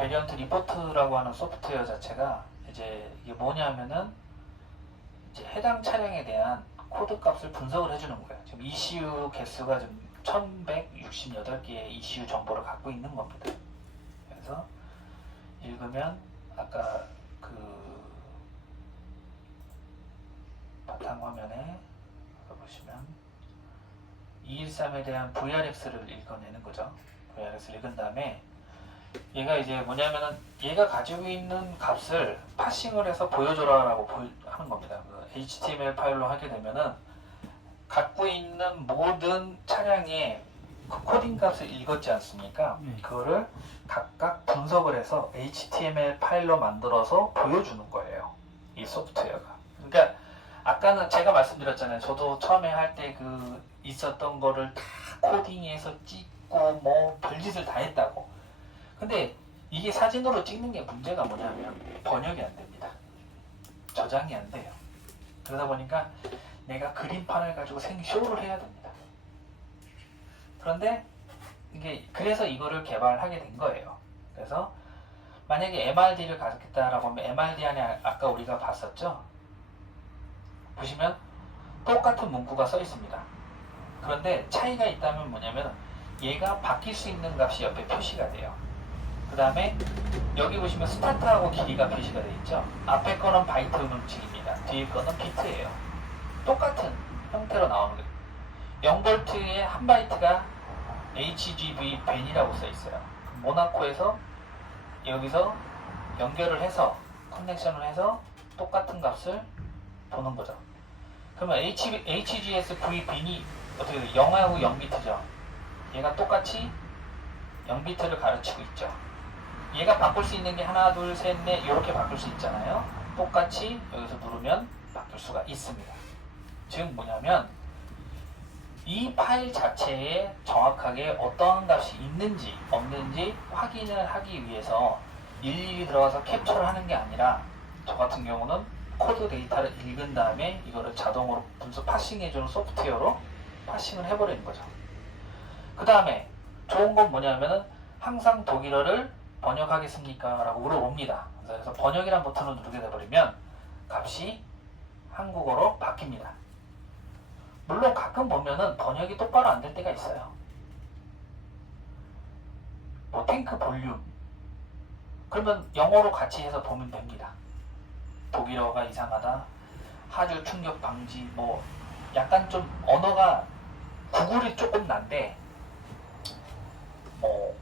베리언트 리포트라고 하는 소프트웨어 자체가 이제 이게 뭐냐면은 이제 해당 차량에 대한 코드 값을 분석을 해주는 거예요. 지금 ECU 개수가 좀 1168개의 ECU 정보를 갖고 있는 겁니다. 그래서 읽으면 아까 그 바탕화면에 보시면 213에 대한 VRX를 읽어내는 거죠. VRX를 읽은 다음에 얘가 이제 뭐냐면은 얘가 가지고 있는 값을 파싱을 해서 보여줘라 라고 하는 겁니다. 그 HTML 파일로 하게 되면은 갖고 있는 모든 차량의 그 코딩 값을 읽었지 않습니까? 그거를 각각 분석을 해서 HTML 파일로 만들어서 보여주는 거예요. 이 소프트웨어가. 그러니까 아까는 제가 말씀드렸잖아요. 저도 처음에 할 때 그 있었던 거를 다 코딩해서 찍고 뭐 별짓을 다 했다고. 근데 이게 사진으로 찍는 게 문제가 뭐냐면 번역이 안 됩니다. 저장이 안 돼요. 그러다 보니까 내가 그림판을 가지고 생쇼를 해야 됩니다. 그런데 이게 그래서 이거를 개발하게 된 거예요. 그래서 만약에 MRD를 가졌다라고 하면 MRD 안에 아까 우리가 봤었죠? 보시면 똑같은 문구가 써 있습니다. 그런데 차이가 있다면 뭐냐면 얘가 바뀔 수 있는 값이 옆에 표시가 돼요. 그 다음에 여기 보시면 스타트하고 길이가 표시가 되어 있죠. 앞에 거는 바이트 문칙입니다. 뒤에 거는 비트예요. 똑같은 형태로 나오는 거예요. 0V에 1바이트가 HGV 벤이라고 써 있어요. 모나코에서 여기서 연결을 해서 커넥션을 해서 똑같은 값을 보는 거죠. 그러면 HGSV 빈이 어떻게 돼요? 0하고 0비트죠. 얘가 똑같이 0비트를 가르치고 있죠. 얘가 바꿀 수 있는 게 하나, 둘, 셋, 넷 이렇게 바꿀 수 있잖아요. 똑같이 여기서 누르면 바꿀 수가 있습니다. 즉 뭐냐면 이 파일 자체에 정확하게 어떤 값이 있는지 없는지 확인을 하기 위해서 일일이 들어가서 캡처를 하는 게 아니라 저 같은 경우는 코드 데이터를 읽은 다음에 이거를 자동으로 분석 파싱해주는 소프트웨어로 파싱을 해버리는 거죠. 그 다음에 좋은 건 뭐냐면은 항상 독일어를 번역하겠습니까? 라고 물어봅니다. 그래서 번역이란 버튼을 누르게 돼버리면 값이 한국어로 바뀝니다. 물론 가끔 보면은 번역이 똑바로 안 될 때가 있어요. 뭐 탱크 볼륨 그러면 영어로 같이 해서 보면 됩니다. 독일어가 이상하다, 하주 충격 방지, 뭐 약간 좀 언어가 구글이 조금 난데 뭐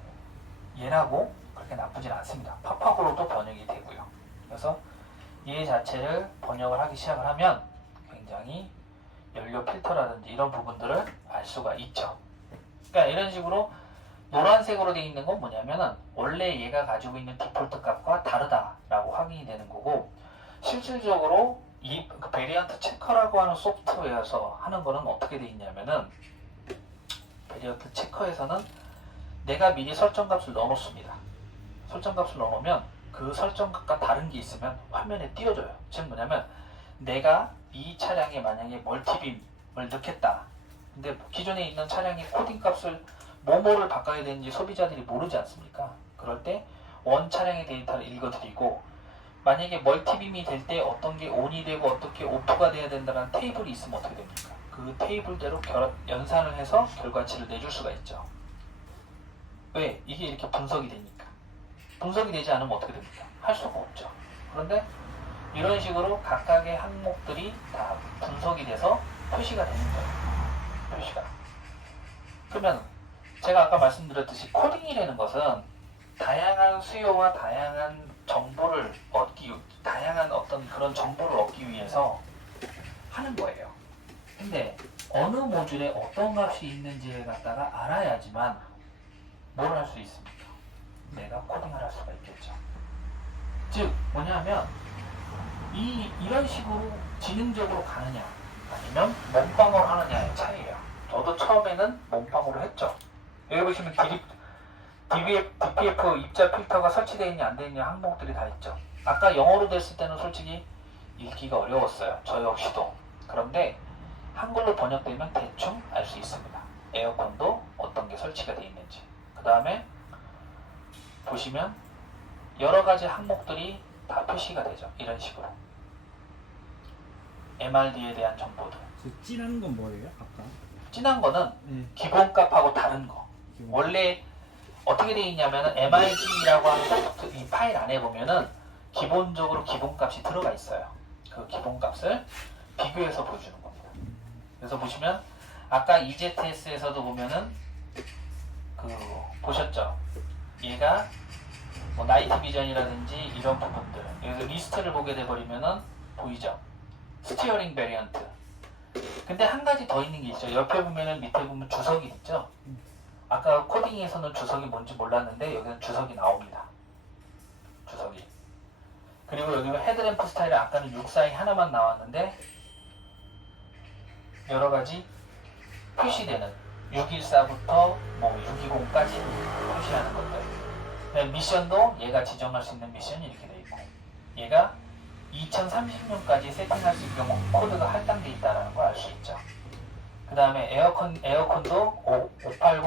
얘라고 그렇게 나쁘진 않습니다. 팝팝으로도 번역이 되고요. 그래서 얘 자체를 번역을 하기 시작을 하면 굉장히 연료 필터라든지 이런 부분들을 알 수가 있죠. 그러니까 이런 식으로 노란색으로 되어 있는 건 뭐냐면은 원래 얘가 가지고 있는 디폴트 값과 다르다라고 확인이 되는 거고, 실질적으로 이 베리언트 체커라고 하는 소프트웨어에서 하는 거는 어떻게 되어 있냐면은 베리언트 체커에서는 내가 미리 설정값을 넣어놓습니다. 설정값을 넣어놓으면 그 설정값과 다른 게 있으면 화면에 띄워줘요. 즉 뭐냐면 내가 이 차량에 만약에 멀티빔을 넣겠다. 근데 기존에 있는 차량의 코딩 값을 뭐뭐를 바꿔야 되는지 소비자들이 모르지 않습니까? 그럴 때 원 차량의 데이터를 읽어드리고, 만약에 멀티빔이 될 때 어떤 게 ON이 되고 어떻게 오프가 돼야 된다는 테이블이 있으면 어떻게 됩니까? 그 테이블대로 연산을 해서 결과치를 내줄 수가 있죠. 왜? 이게 이렇게 분석이 되니까. 분석이 되지 않으면 어떻게 됩니까? 할 수가 없죠. 그런데 이런 식으로 각각의 항목들이 다 분석이 돼서 표시가 되는 거예요. 표시가. 그러면 제가 아까 말씀드렸듯이 코딩이라는 것은 다양한 수요와 다양한 정보를 다양한 어떤 그런 정보를 얻기 위해서 하는 거예요. 근데 어느 모듈에 어떤 값이 있는지를 갖다가 알아야지만 뭘 할 수 있습니까? 내가 코딩을 할 수가 있겠죠. 즉 뭐냐면 이런 식으로 지능적으로 가느냐 아니면 몸빵으로 하느냐의 차이예요. 저도 처음에는 몸빵으로 했죠. 여기 보시면 DPF 입자 필터가 설치되어 있냐 안 되어 있냐 항목들이 다 있죠. 아까 영어로 됐을 때는 솔직히 읽기가 어려웠어요. 저 역시도. 그런데 한글로 번역되면 대충 알 수 있습니다. 에어컨도 어떤 게 설치가 되어 있는지. 그 다음에 보시면 여러 가지 항목들이 다 표시가 되죠. 이런 식으로. MRD에 대한 정보들. 저 진한 건 뭐예요? 아까? 진한 거는 네. 기본값하고 다른 거. 기본. 원래 어떻게 되어 있냐면은 MRG라고 하는 소프트 이 파일 안에 보면은 기본적으로 기본값이 들어가 있어요. 그 기본값을 비교해서 보여주는 겁니다. 그래서 보시면 아까 EZS에서도 보면은 그 보셨죠? 얘가 뭐 나이트 비전이라든지 이런 부분들 여기서 리스트를 보게 돼버리면은 보이죠? 스티어링 베리언트. 근데 한 가지 더 있는 게 있죠. 옆에 보면은 밑에 보면 주석이 있죠? 아까 코딩에서는 주석이 뭔지 몰랐는데 여기는 주석이 나옵니다. 주석이. 그리고 여기 헤드램프 스타일은 아까는 642 하나만 나왔는데 여러 가지 표시되는 614부터 뭐 620까지 표시하는 것들. 미션도 얘가 지정할 수 있는 미션이 이렇게 돼 있고 얘가 2030년까지 세팅할 수 있는 코드가 할당돼 있다는 걸 알 수 있죠. 그 다음에 에어컨도 580,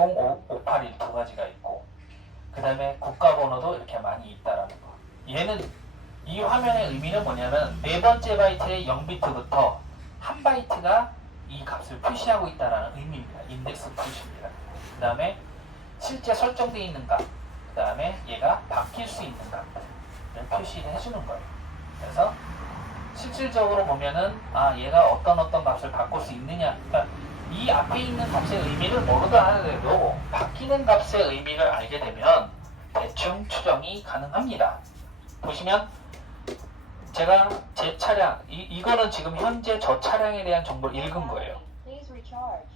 581 두 가지가 있고 그 다음에 국가번호도 이렇게 많이 있다라는 거. 얘는 이 화면의 의미는 뭐냐면 네 번째 바이트의 0비트부터 한 바이트가 이 값을 표시하고 있다는 의미입니다. 인덱스 표시입니다. 그 다음에 실제 설정되어 있는 값, 그 다음에 얘가 바뀔 수 있는 값을 표시를 해주는 거예요. 그래서 실질적으로 보면은 얘가 어떤 값을 바꿀 수 있느냐, 그러니까 이 앞에 있는 값의 의미를 모르다 하더라도 바뀌는 값의 의미를 알게 되면 대충 추정이 가능합니다. 보시면 제가 제 차량, 이거는 지금 현재 저 차량에 대한 정보를 읽은 거예요. Please recharge.